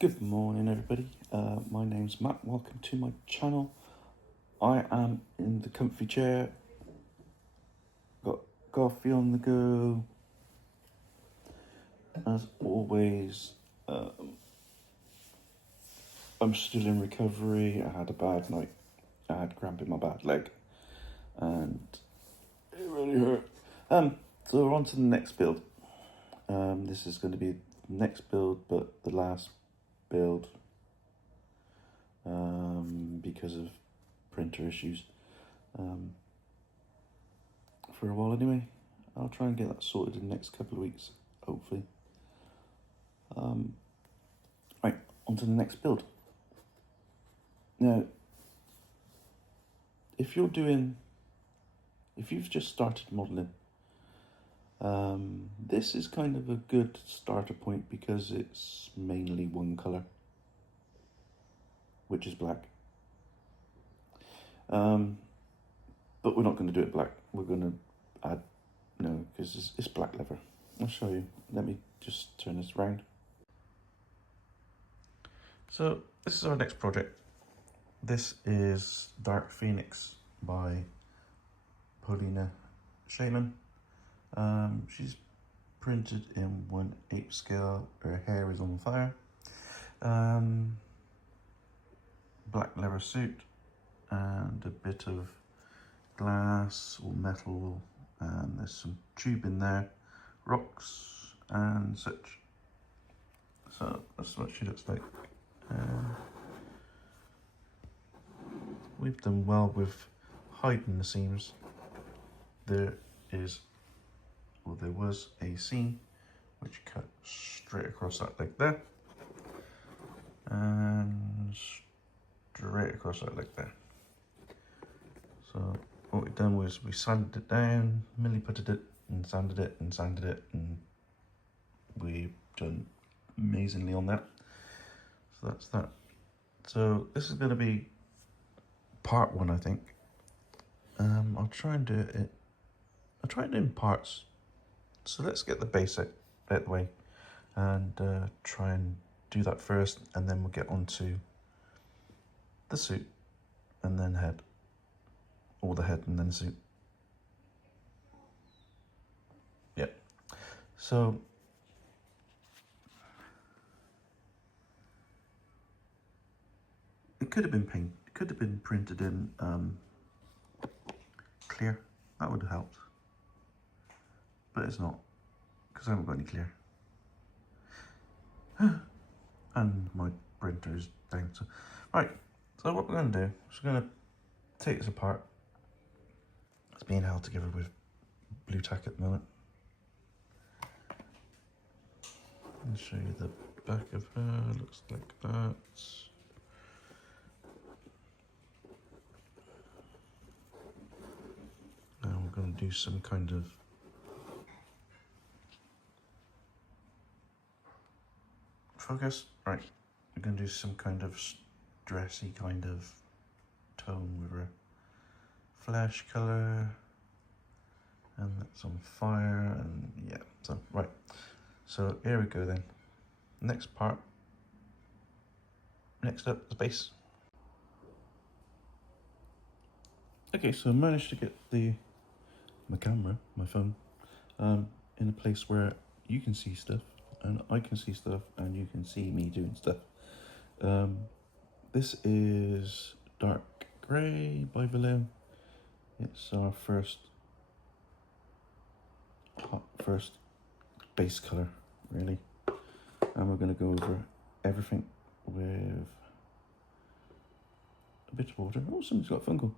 Good morning, everybody. My name's Matt. Welcome to my channel. I am in the comfy chair. Got coffee on the go. As always, I'm still in recovery. I had a bad night. I had cramp in my bad leg, and it really hurt. So we're on to the next build. This is going to be the next build, but the last build, because of printer issues. For a while anyway. I'll try and get that sorted in the next couple of weeks, hopefully. Right, on to the next build. Now, if you've just started modelling, this is kind of a good starter point because it's mainly one colour, which is black. But we're not going to do it black. We're going to add, no, because it's black leather. I'll show you. Let me just turn this around. So this is our next project. This is Dark Phoenix by Paulina Shaman. She's printed in 1/8 scale. Her hair is on fire. Black leather suit and a bit of glass or metal, and there's some tube in there, rocks and such. So that's what she looks like. We've done well with hiding the seams. There was a seam which cut straight across that leg there, and straight across that leg there. So what we've done was we sanded it down, milliputted it and sanded it and sanded it, and we've done amazingly on that. So that's that. So this is going to be part one, I think. I'll try and do it. I'll try and do it in parts. So let's get the basic out of the way and try and do that first, and then we'll get on to the suit and then head, or the head and then the suit. Yep. So it could have been paint. It could have been printed in clear. That would have helped, but it's not, because I haven't got any clear. And my printer is down. So, right. So what we're going to do is we're going to take this apart. It's being held together with blue tack at the moment. I'll show you the back of her. Looks like that. Now we're going to do some kind of focus. Right, we're going to do some kind of dressy kind of tone with her flesh colour, and that's on fire, and yeah. So right, so here we go then. Next part. Next up, the base. Okay, so I managed to get my camera, my phone, in a place where you can see stuff and I can see stuff and you can see me doing stuff. This is Dark Grey by Vallejo. It's our first base colour, really. And we're going to go over everything with a bit of water. Oh, somebody's got fungal.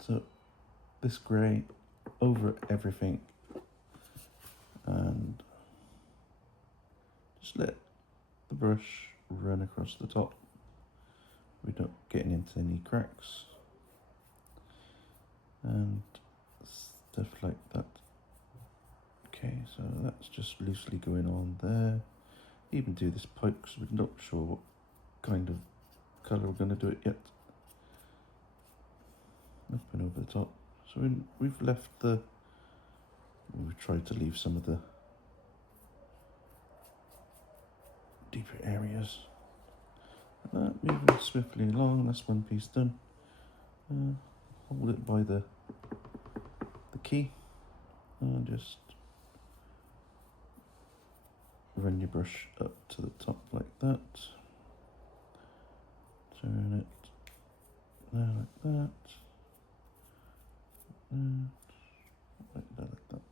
So this grey over everything, and just let the brush run across the top. We're not getting into any cracks and stuff like that. Okay, so that's just loosely going on there. Even do this pipe because we're not sure what kind of colour we're going to do it yet. Up and over the top. So we've left we've tried to leave some of the deeper areas. Moving swiftly along, that's one piece done. Hold it by the key and just run your brush up to the top like that. Turn it now like that. And like that, like that.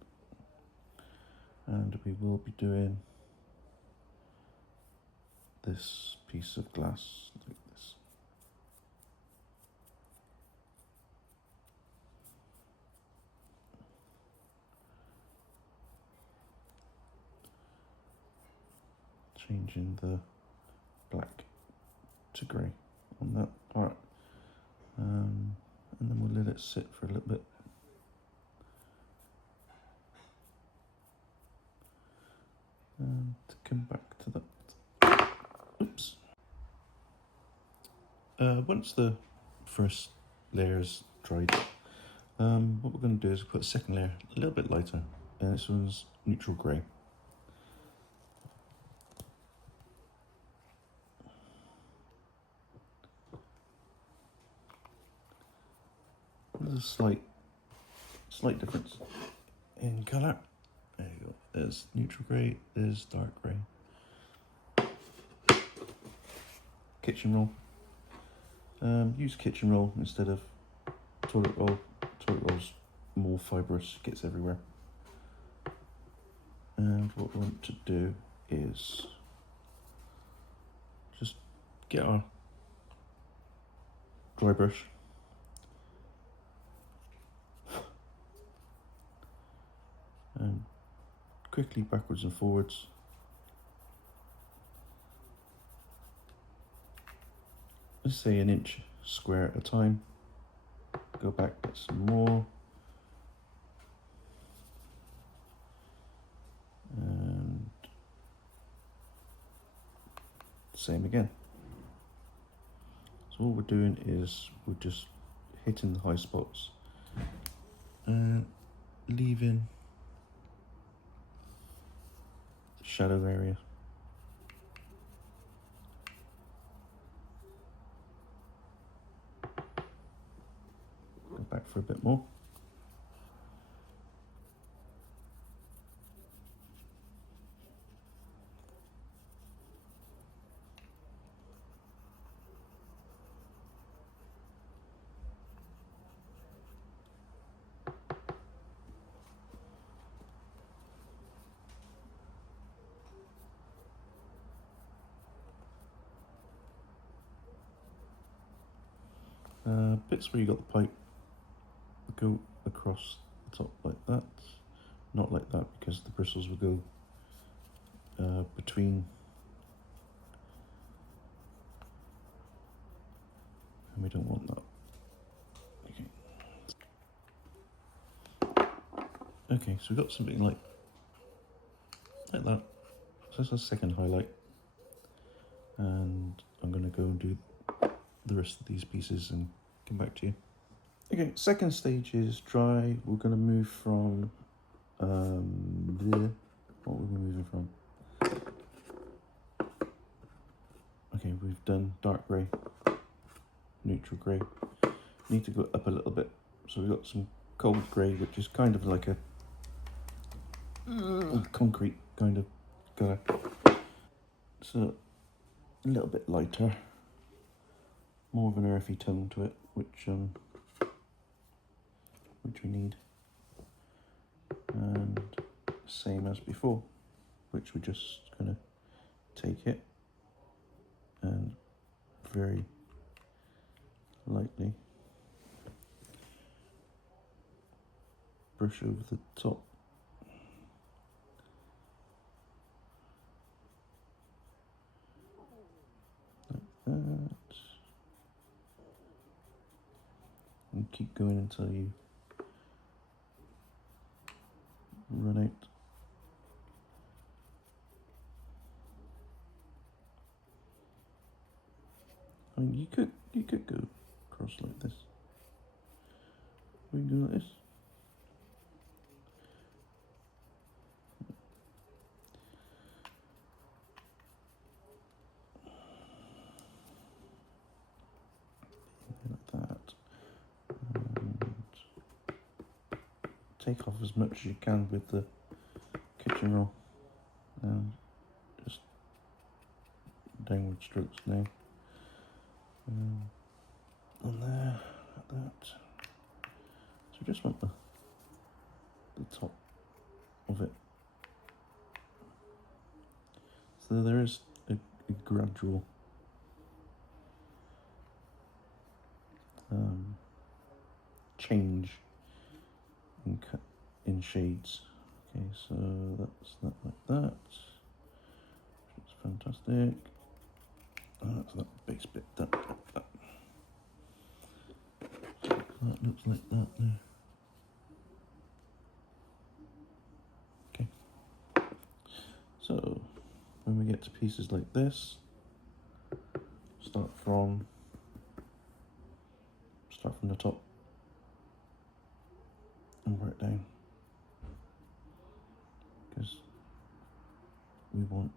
And we will be doing this piece of glass like this. Changing the black to grey on that part. And then we'll let it sit for a little bit. And to come back to that. Oops. Once the first layer's dried, what we're going to do is put a second layer a little bit lighter, and this one's neutral grey. There's a slight difference in colour. There you go. There's neutral grey, there's dark grey. Kitchen roll. Use kitchen roll instead of toilet roll. Toilet roll's more fibrous, gets everywhere. And what we want to do is just get our dry brush and quickly backwards and forwards let's say an inch square at a time. Go back, get some more, and same again. So all we're doing is we're just hitting the high spots and leaving the shadow area. Go back for a bit more. Bits where you got the pipe go across the top like that, not like that because the bristles will go between, and we don't want that. Okay, so we've got something like that. So that's our second highlight, and I'm going to go and do the rest of these pieces and come back to you. Okay, second stage is dry. We're going to move from there. What were we moving from? Okay, we've done dark grey, neutral grey. Need to go up a little bit. So we've got some cold grey, which is kind of like a concrete kind of colour. So a little bit lighter, more of an earthy tone to it, which we need, and same as before, which we're just gonna take it and very lightly brush over the top. Like that. And keep going until you run out. I mean, you could go across like this. We can go like this. take off as much as you can with the kitchen roll. And just downward strokes now. On there, like that. So just want the top of it. So there is a gradual change in shades. Okay, so that's that like that. It's fantastic. That's that base bit that like that. So that looks like that now. Okay. So when we get to pieces like this, start from the top and work down, because we want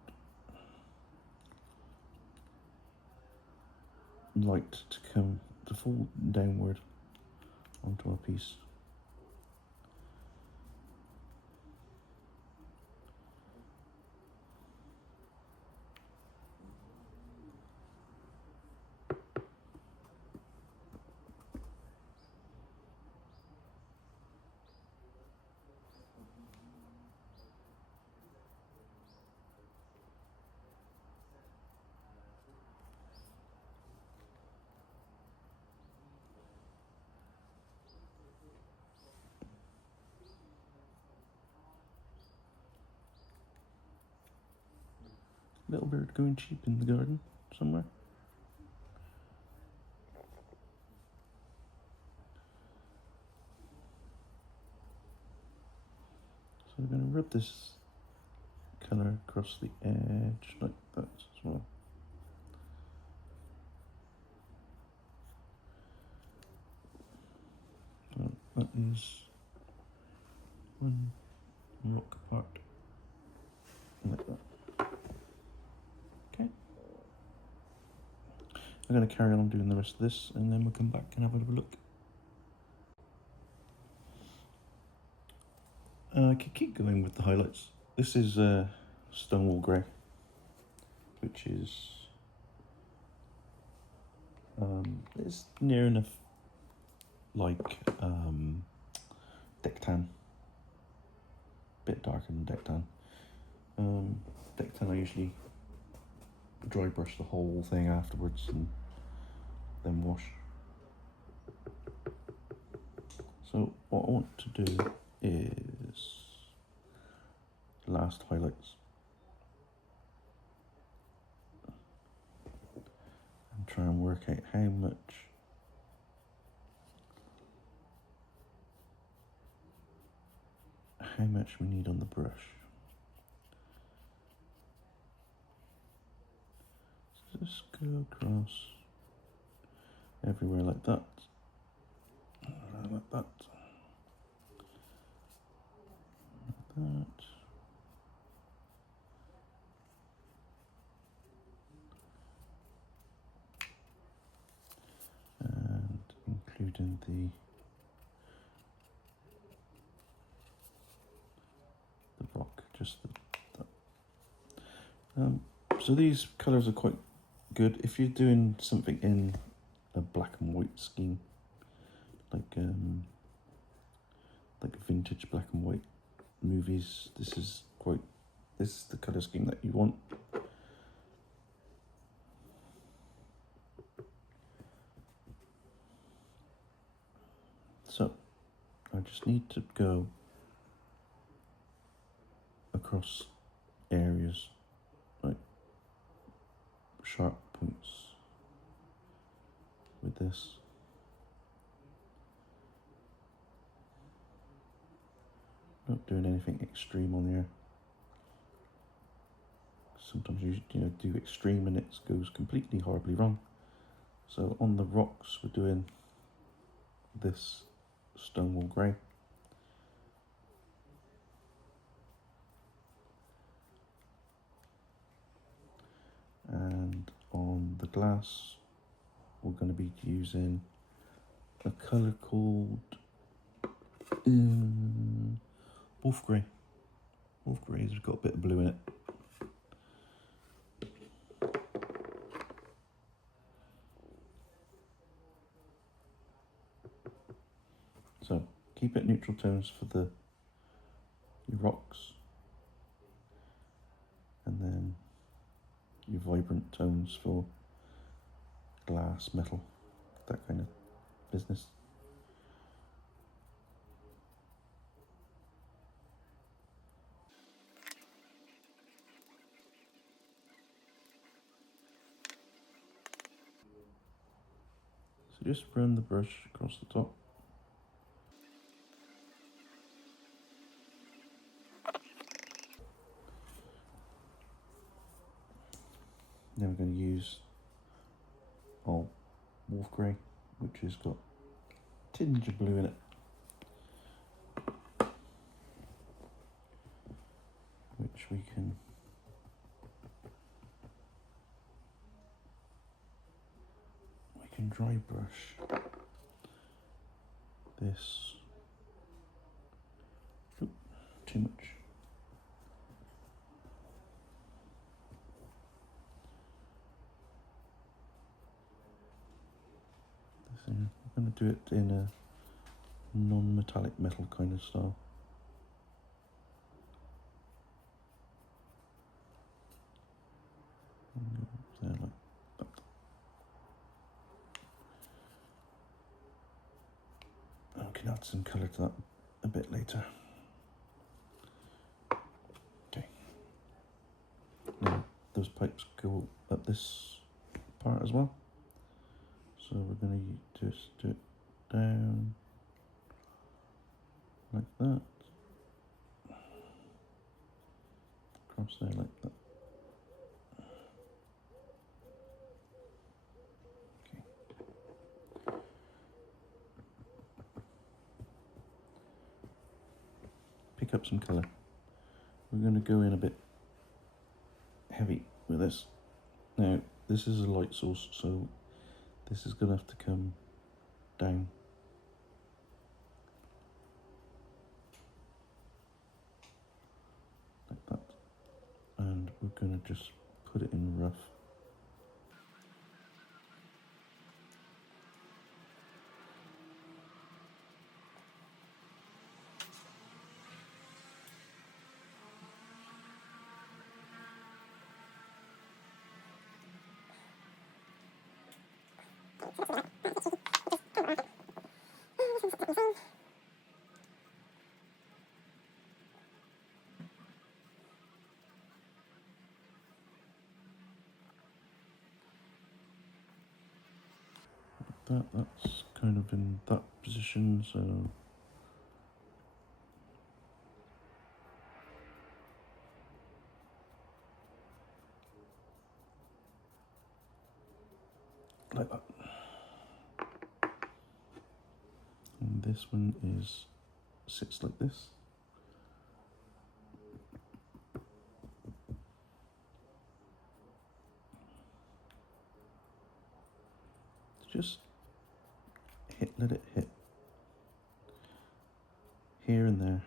light to fall downward onto our piece. Little bird going cheap in the garden somewhere. So we're going to rub this colour across the edge like that as well. So that is one rock part like that. Okay. I'm going to carry on doing the rest of this and then we'll come back and have a little look. I could keep going with the highlights. This is Stonewall Grey, which is it's near enough like Deck Tan, bit darker than Deck Tan. Deck Tan I usually dry brush the whole thing afterwards and then wash. So what I want to do is last highlights and try and work out how much we need on the brush. So just go across everywhere like that, like that, like that. And including the rock, just that. So these colours are quite good if you're doing something in a black and white scheme, like vintage black and white movies. This is the colour scheme that you want. So I just need to go across areas like sharp points with this. Not doing anything extreme on here. Sometimes you do extreme and it goes completely horribly wrong. So on the rocks we're doing this Stonewall Grey. And on the glass we're going to be using a colour called Wolf Grey. Wolf Grey's got a bit of blue in it. So keep it neutral tones for your rocks, and then your vibrant tones for glass, metal, that kind of business. So just run the brush across the top. Then we're going to use our Wolf Grey, which has got a tinge of blue in it, which we can dry brush this. Oop, too much. I'm going to do it in a non-metallic metal kind of style. There, like that. I can add some colour to that a bit later. Okay. Now those pipes go up this part as well. So we're going to just do it down like that, across there like that. Okay. Pick up some colour. We're going to go in a bit heavy with this. Now this is a light source, so this is going to have to come down. Like that. And we're going to just put it in rough. That's kind of in that position, so like that. And this one sits like this. Just let it hit here and there.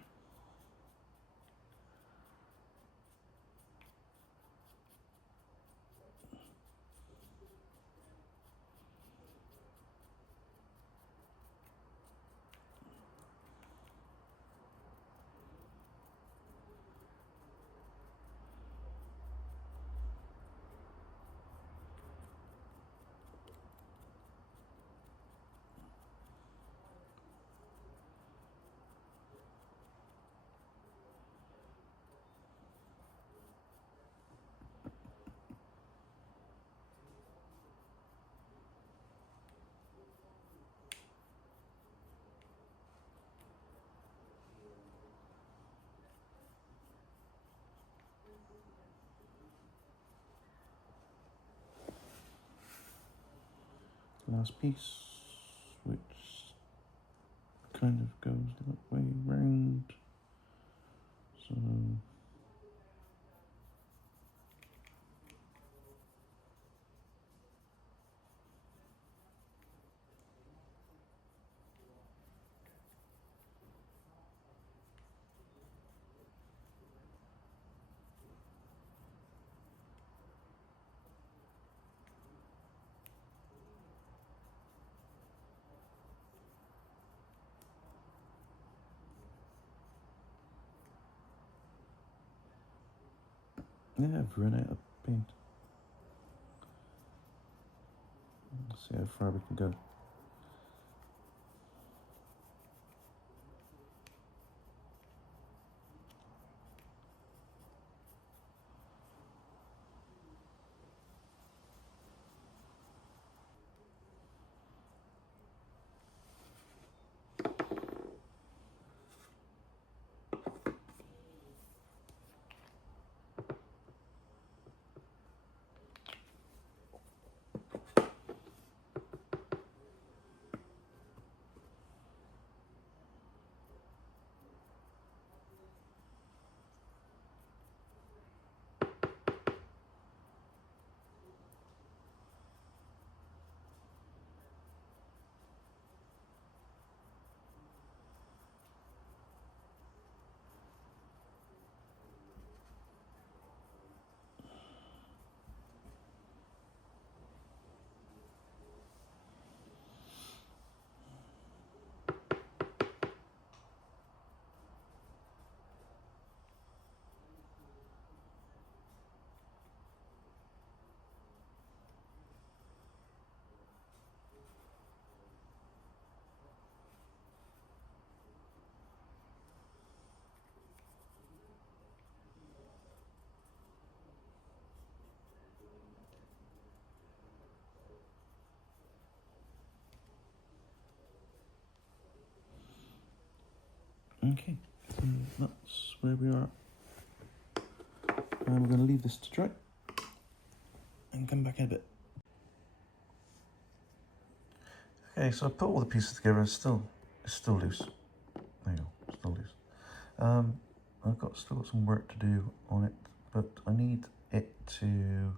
Last piece, which kind of goes that way round. So Yeah, I've run out of paint. Let's see how far we can go. Okay, so that's where we are. And we're going to leave this to dry and come back in a bit. Okay, so I put all the pieces together. It's still loose. There you go, still loose. I've still got some work to do on it, but I need it to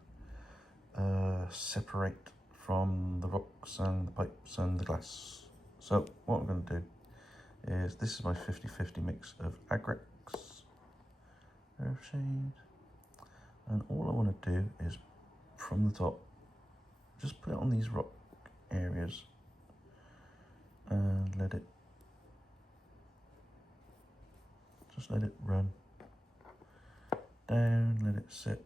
separate from the rocks and the pipes and the glass. So what I'm going to do is, this is my 50-50 mix of Agrax, Earthshade, and all I want to do is, from the top, just put it on these rock areas and let it run down, let it sit.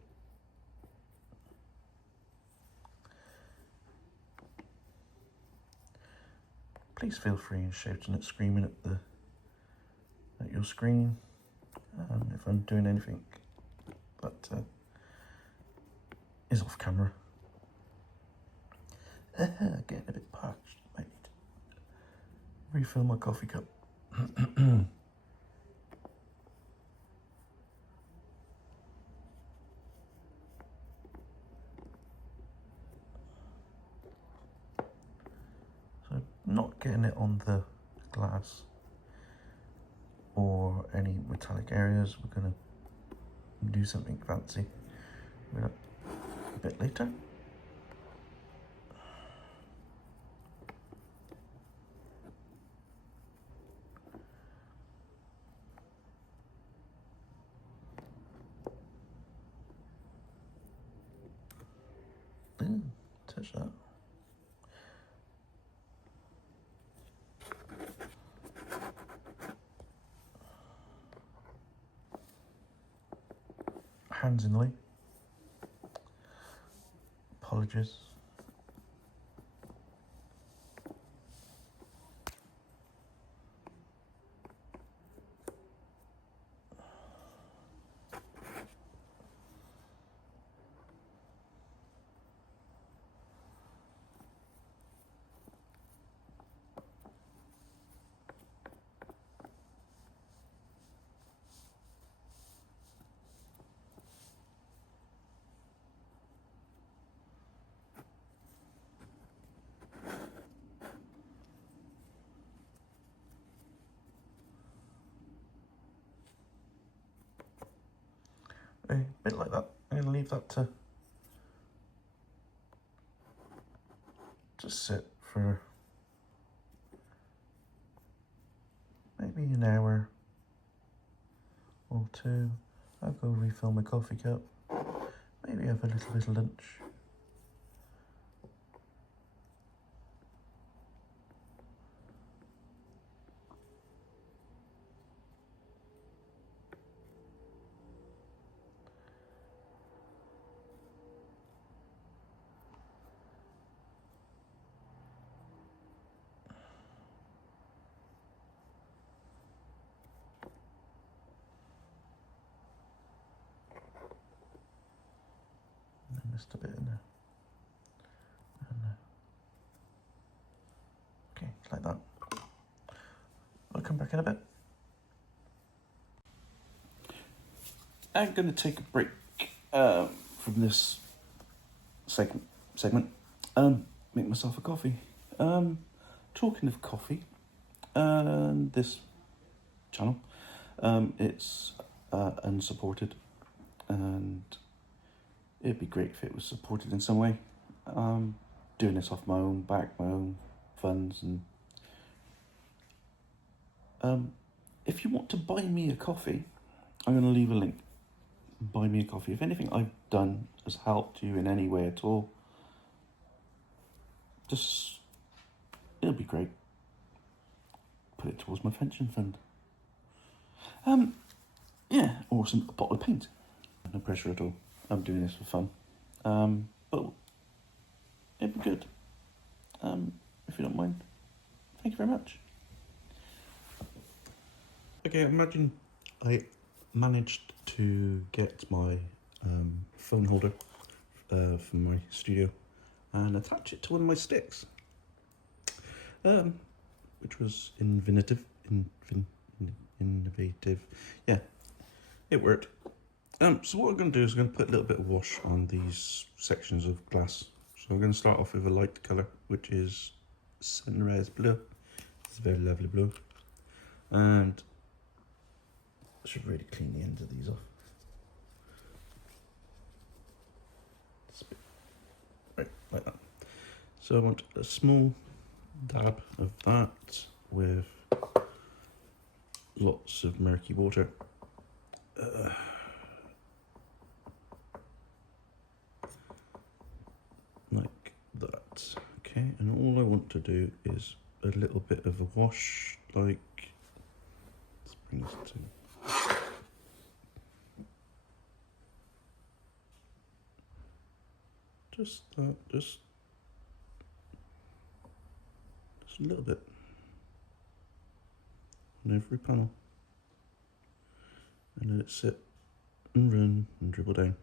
Please feel free in shouting and screaming at your screen if I'm doing anything that is off camera. Getting a bit parched. Might need to refill my coffee cup. So not getting it on the glass or any metallic areas. We're going to do something fancy a bit later. Touch that. Hands in the way. Apologies. A bit like that. I'm going to leave that to just sit for maybe an hour or two. I'll go refill my coffee cup, maybe have a little bit of lunch. Just a bit in there. And, okay, like that. I'll come back in a bit. I'm going to take a break from this segment. Make myself a coffee. Talking of coffee, this channel, it's unsupported, and it'd be great if it was supported in some way. Doing this off my own back, my own funds, and if you want to buy me a coffee, I'm going to leave a link. Buy me a coffee. If anything I've done has helped you in any way at all, just, it'll be great. Put it towards my pension fund. Yeah, or a bottle of paint. No pressure at all. I'm doing this for fun. But it'd be good. If you don't mind. Thank you very much. Okay, imagine I managed to get my phone holder from my studio and attach it to one of my sticks, which was innovative. Yeah, it worked. So what I'm going to do is I'm going to put a little bit of wash on these sections of glass. So I'm going to start off with a light colour, which is Sunrise Blue. It's a very lovely blue, and I should really clean the ends of these off. Right, like that. So I want a small dab of that with lots of murky water. Like that. Okay, and all I want to do is a little bit of a wash, like, let's bring this to, just that, just a little bit on every panel, and let it sit and run and dribble down.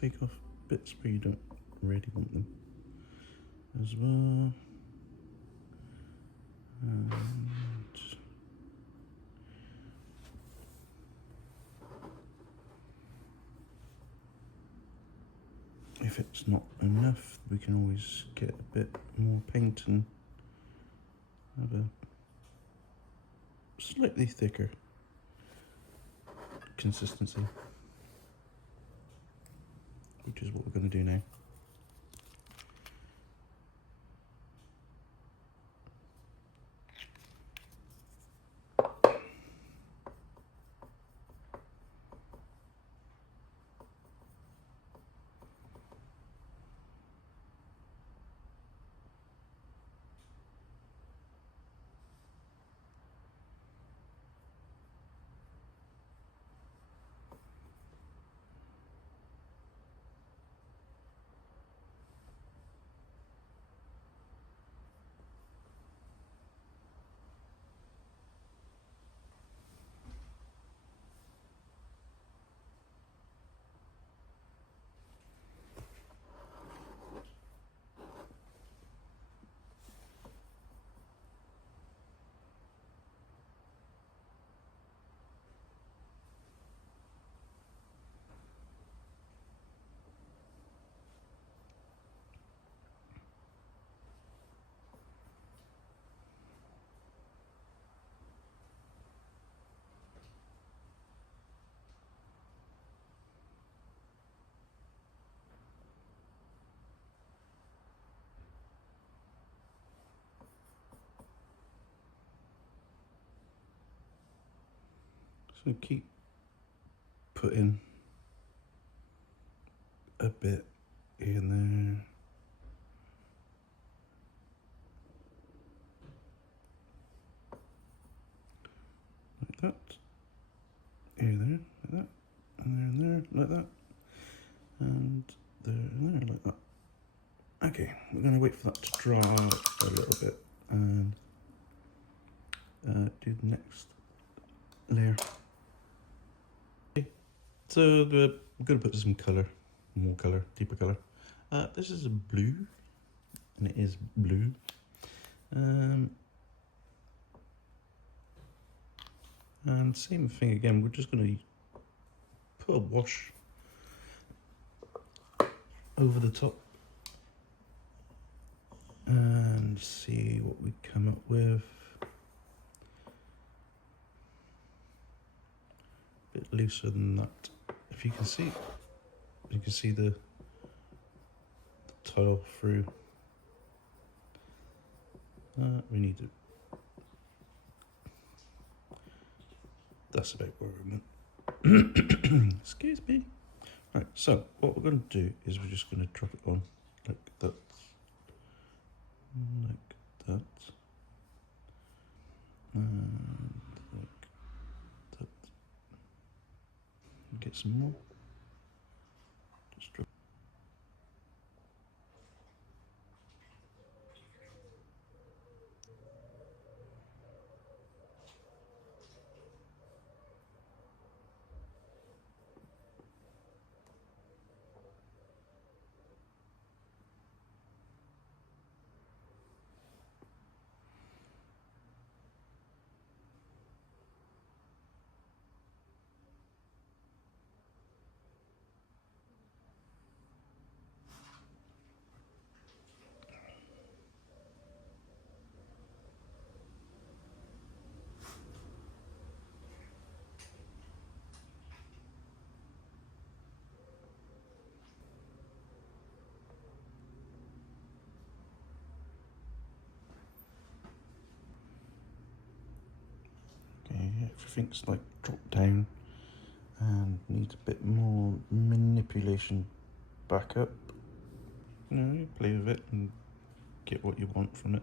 Take off bits where you don't really want them as well. And if it's not enough, we can always get a bit more paint and have a slightly thicker consistency, which is what we're going to do now. So keep put in a bit here and there. Like that. Here, there, like that. And there, like that. And there, and there, like that. Okay, we're going to wait for that to dry a little bit and do the next layer. Okay, so we're going to put some colour, more colour, deeper colour. This is a blue, and it is blue. And same thing again, we're just going to put a wash over the top and see what we come up with. A bit looser than that. If you can see the tile through. We need to. That's about where we went. Excuse me. Right, so what we're going to do is we're just going to drop it on like that. Like that. And like that. Get some more. Just drop. Okay, everything's like dropped down and needs a bit more manipulation back up. You know, you play with it and get what you want from it.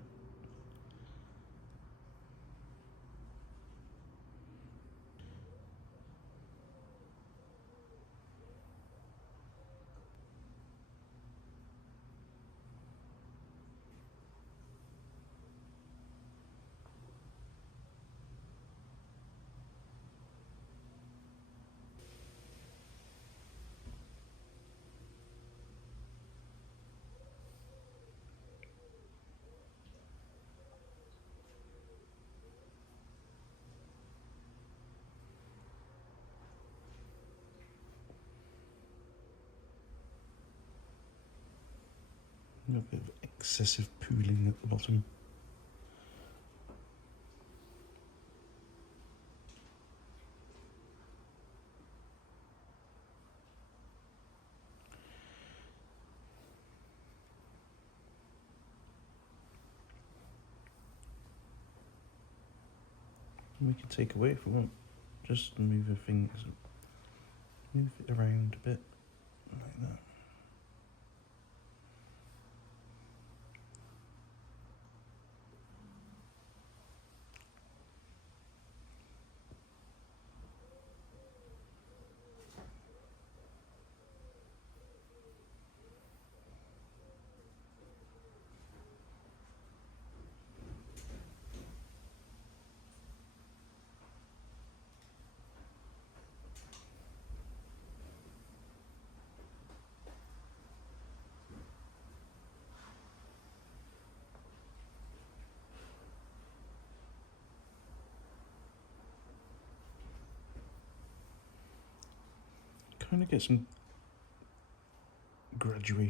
A bit of excessive pooling at the bottom. We can take away if we want. Just move the things, move it around a bit, like that. Kind of get some gradual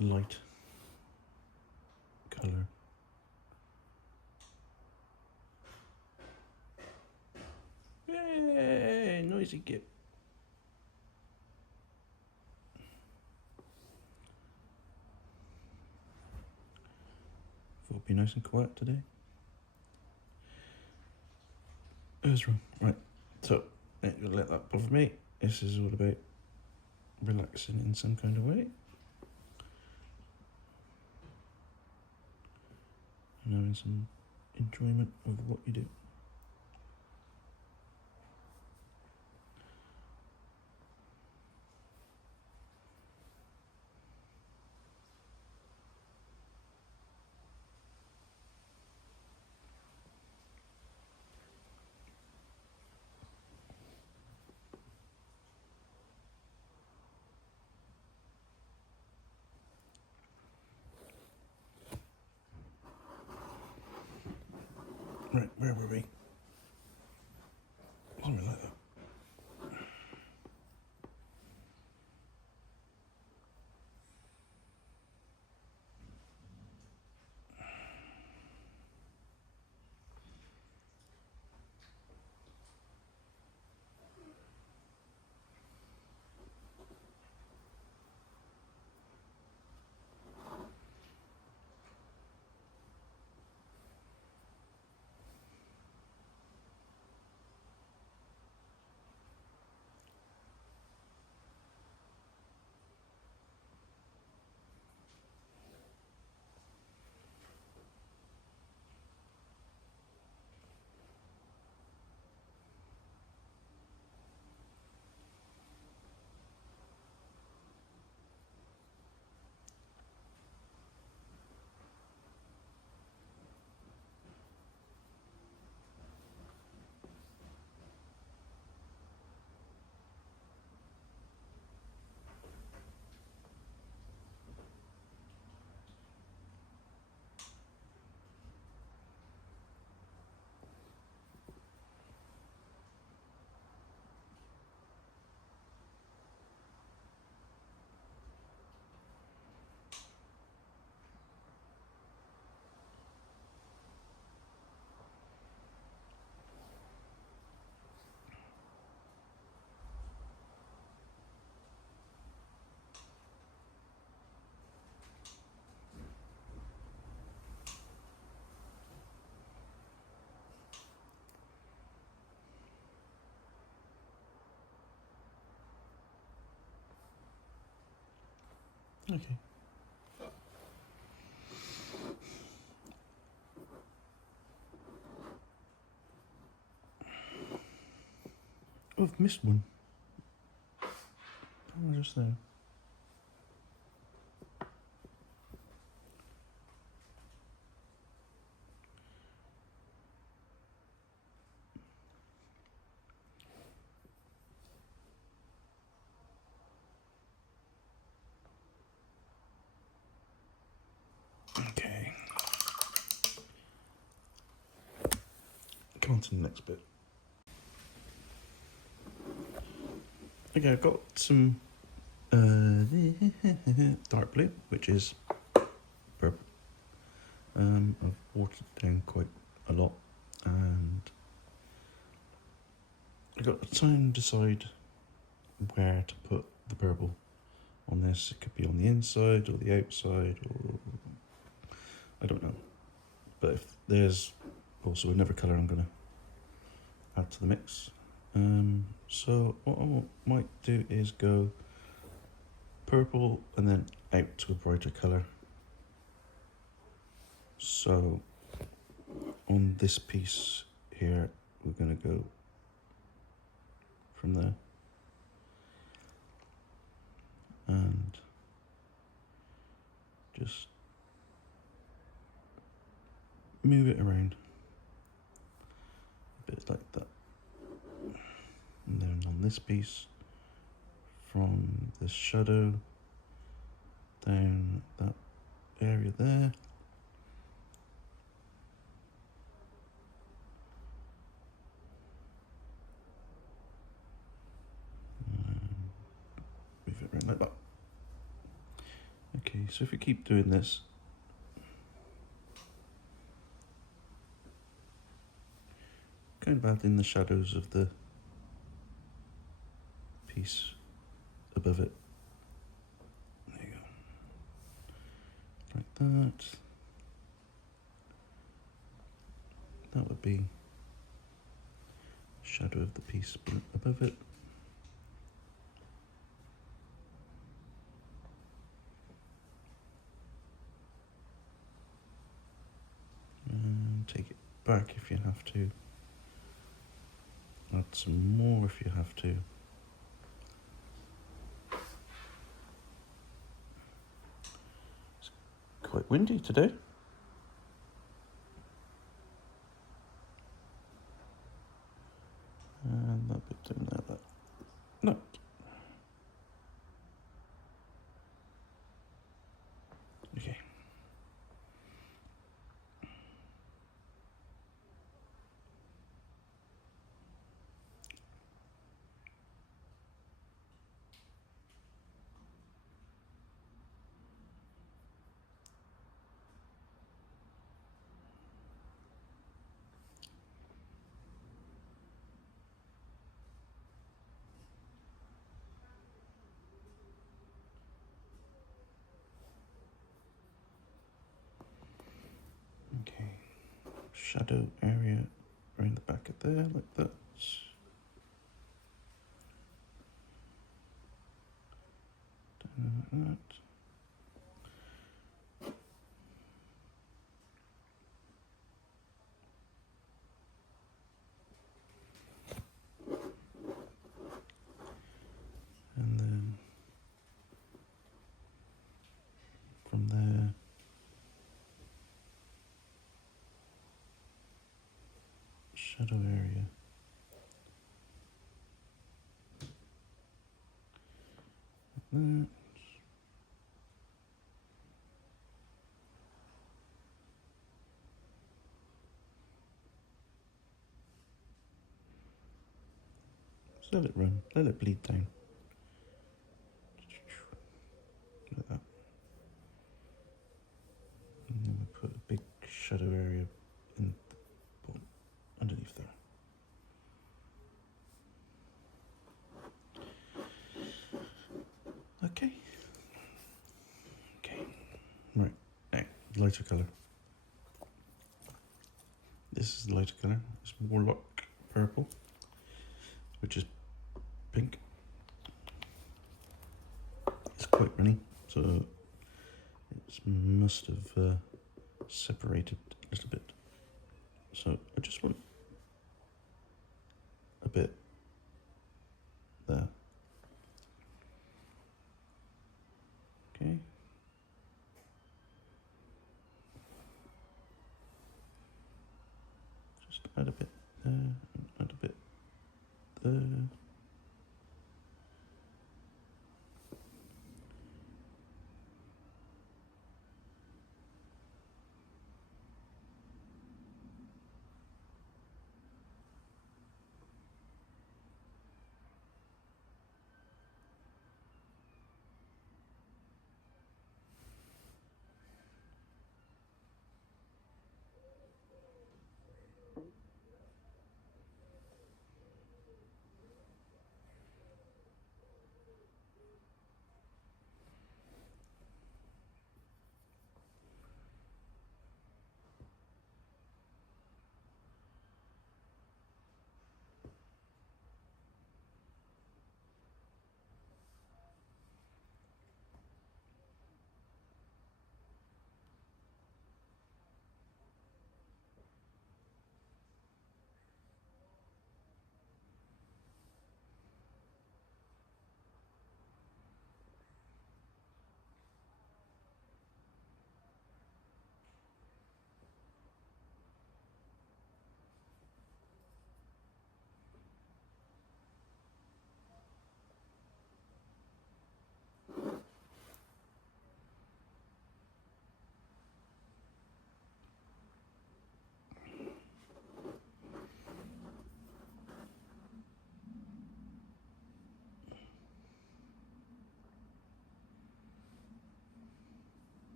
light colour. Yay, noisy git. Thought it'd be nice and quiet today. I was wrong. Right, so ain't gonna let that bother me. This is all about relaxing in some kind of way. And having some enjoyment of what you do. Right, where were we? Something like that. Okay. Oh, I've missed one. Oh, just there. Okay. Come on to the next bit. Okay, I've got some dark blue, which is purple. I've watered it down quite a lot, and I've got to try and decide where to put the purple on this. It could be on the inside or the outside, or I don't know. But if there's also another colour I'm going to add to the mix. So what I might do is go purple and then out to a brighter colour. So on this piece here, we're going to go from there and just move it around a bit like that. And then on this piece, from the shadow down that area there, move it around like that. Okay, so if we keep doing this, kind of add in the shadows of the piece above it. There you go. Like that. That would be shadow of the piece above it. And take it back if you have to. Add some more if you have to. It's quite windy today. And that bit down there, that. No. Okay. Okay. Shadow area around the back of there, like that. Down like that. And then from there, shadow area. Like that. Just let it run, let it bleed down. Like that. And then we put a big shadow area in the bottom, underneath there. Okay. Okay. Right. Now, lighter colour. This is the lighter colour. It's Warlock Purple, which is pink. It's quite runny, so it must have separated a little bit. So I just want a bit there. Okay. Just add a bit there, and add a bit there.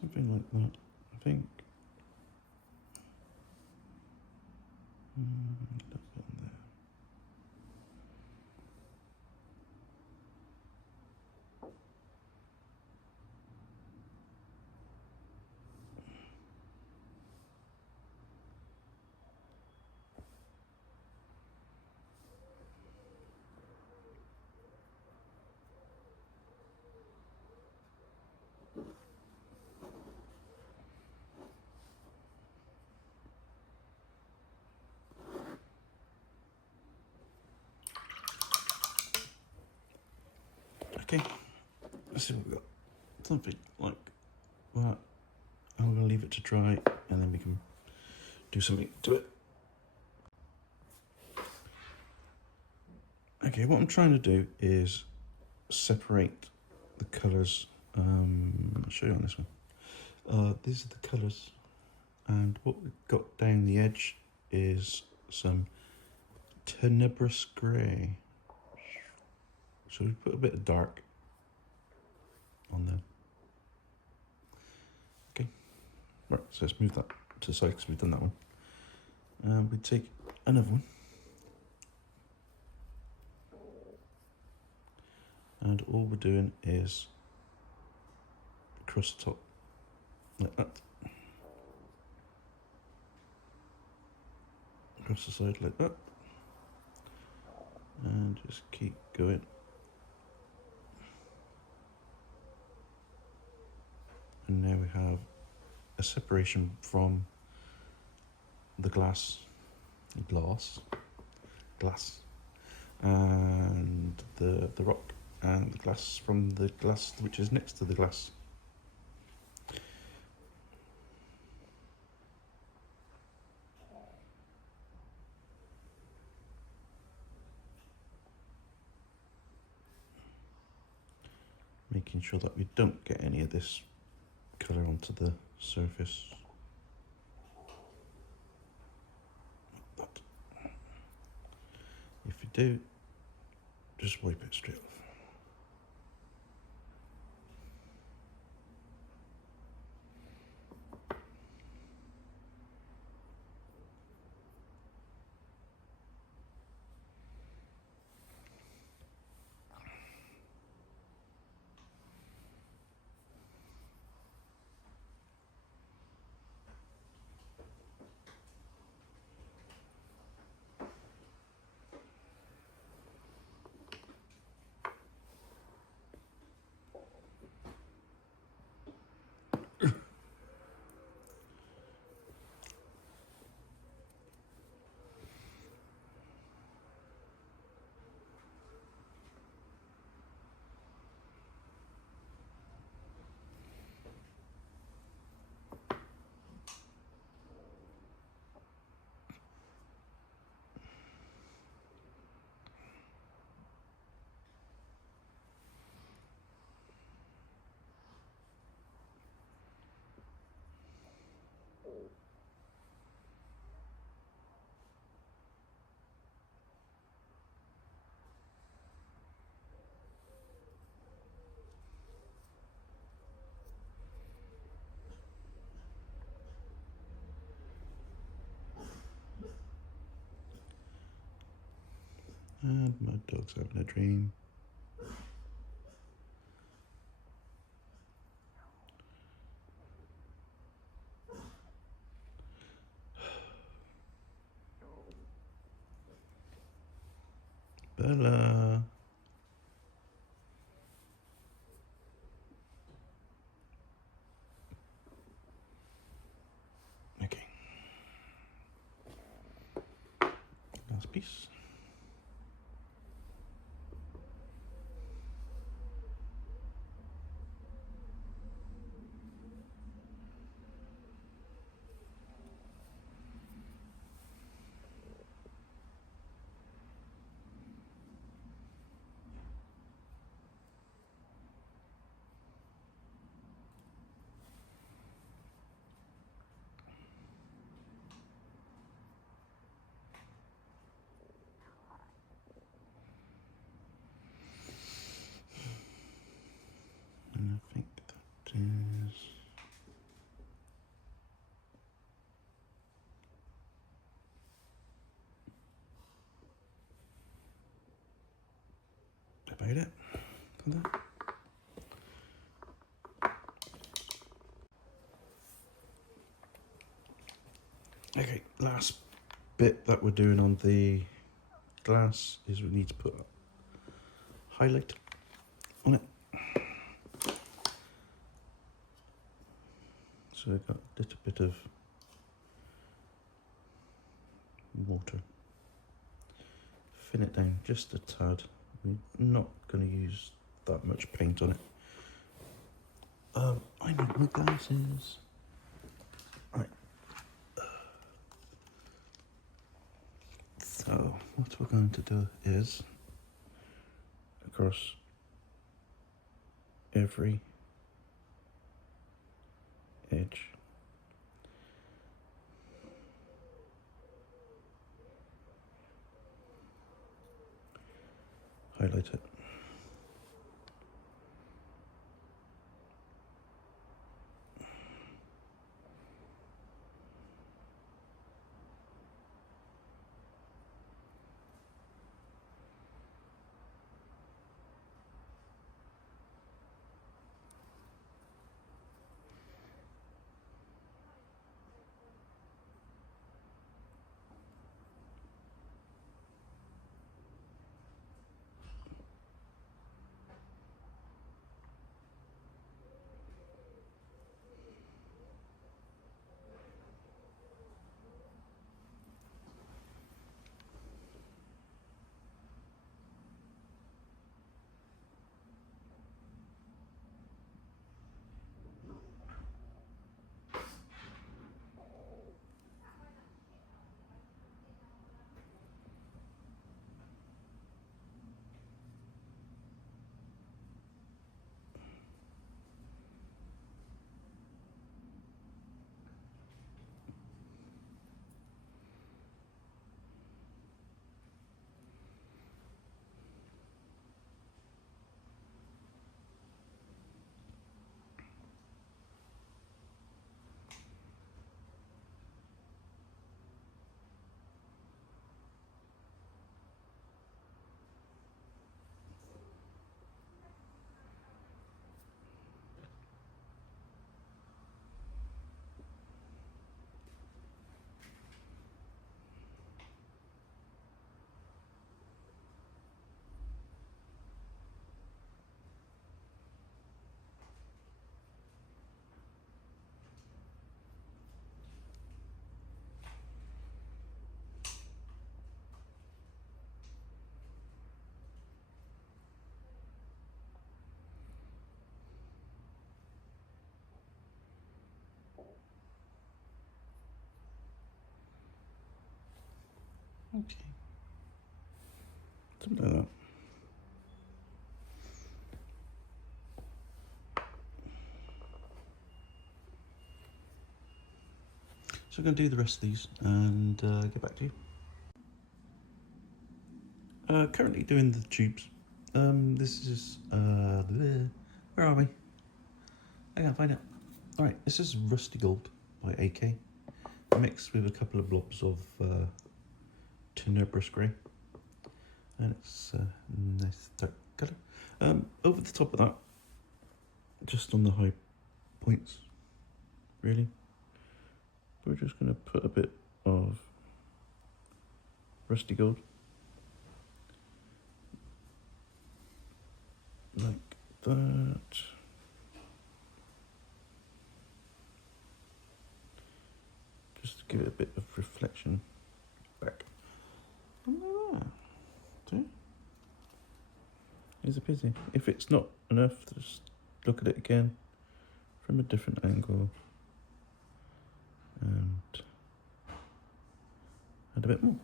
Something like that, I think. That's on there. Okay, let's see what we've got. Something like that. I'm going to leave it to dry and then we can do something to it. Okay, what I'm trying to do is separate the colours. I'll show you on this one. These are the colours, and what we've got down the edge is some tenebrous grey. So we put a bit of dark on there. Okay, right, so let's move that to the side because we've done that one. We take another one. And all we're doing is across the top, like that. Across the side like that. And just keep going. And now we have a separation from the glass, and the rock, and the glass from the glass which is next to the glass. Making sure that we don't get any of this colour onto the surface. Like that. If you do, just wipe it straight off. And my dog's having a dream. Bella. Okay. Last piece. And I think that is about it for that. Okay, last bit that we're doing on the glass is we need to put a highlight on it. So I've got a little bit of water. Thin it down just a tad. We're not going to use that much paint on it. I need my glasses. Right. So what we're going to do is across every edge highlight it. Okay. Something like that. So I'm going to do the rest of these and get back to you. Currently doing the tubes. This is, where are we? I can't find it. Alright, this is Rusty Gold by AK, mixed with a couple of blobs of Tenebrous Grey. And it's a nice dark colour. Over the top of that, just on the high points, really, we're just going to put a bit of Rusty Gold, like that. Just to give it a bit of reflection back. See? Easy peasy. If it's not enough, just look at it again from a different angle and add a bit more.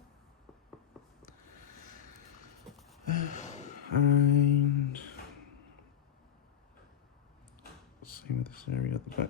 And same with this area at the back.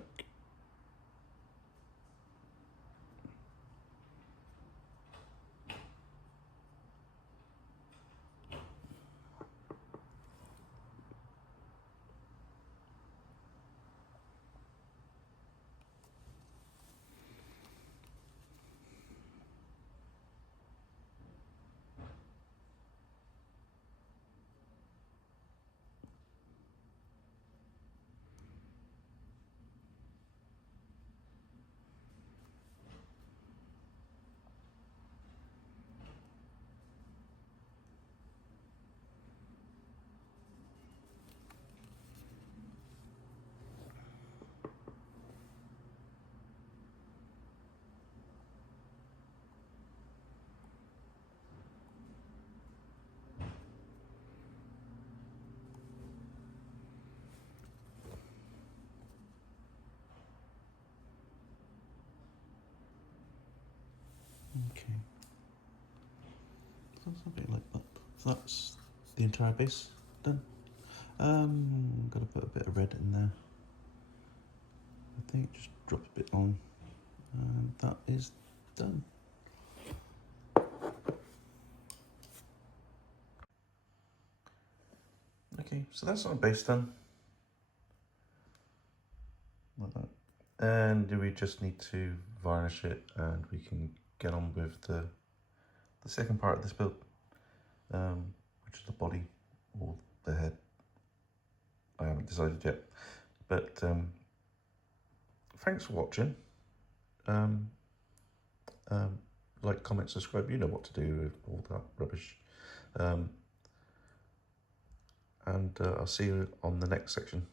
something like that. So that's the entire base done. Gotta put a bit of red in there. I think just drop a bit on, and that is done. Okay, so that's our base done. Like that. And we just need to varnish it, and we can get on with the second part of this build, which is the body or the head. I haven't decided yet, but thanks for watching. Like, comment, subscribe, you know what to do with all that rubbish. And I'll see you on the next section.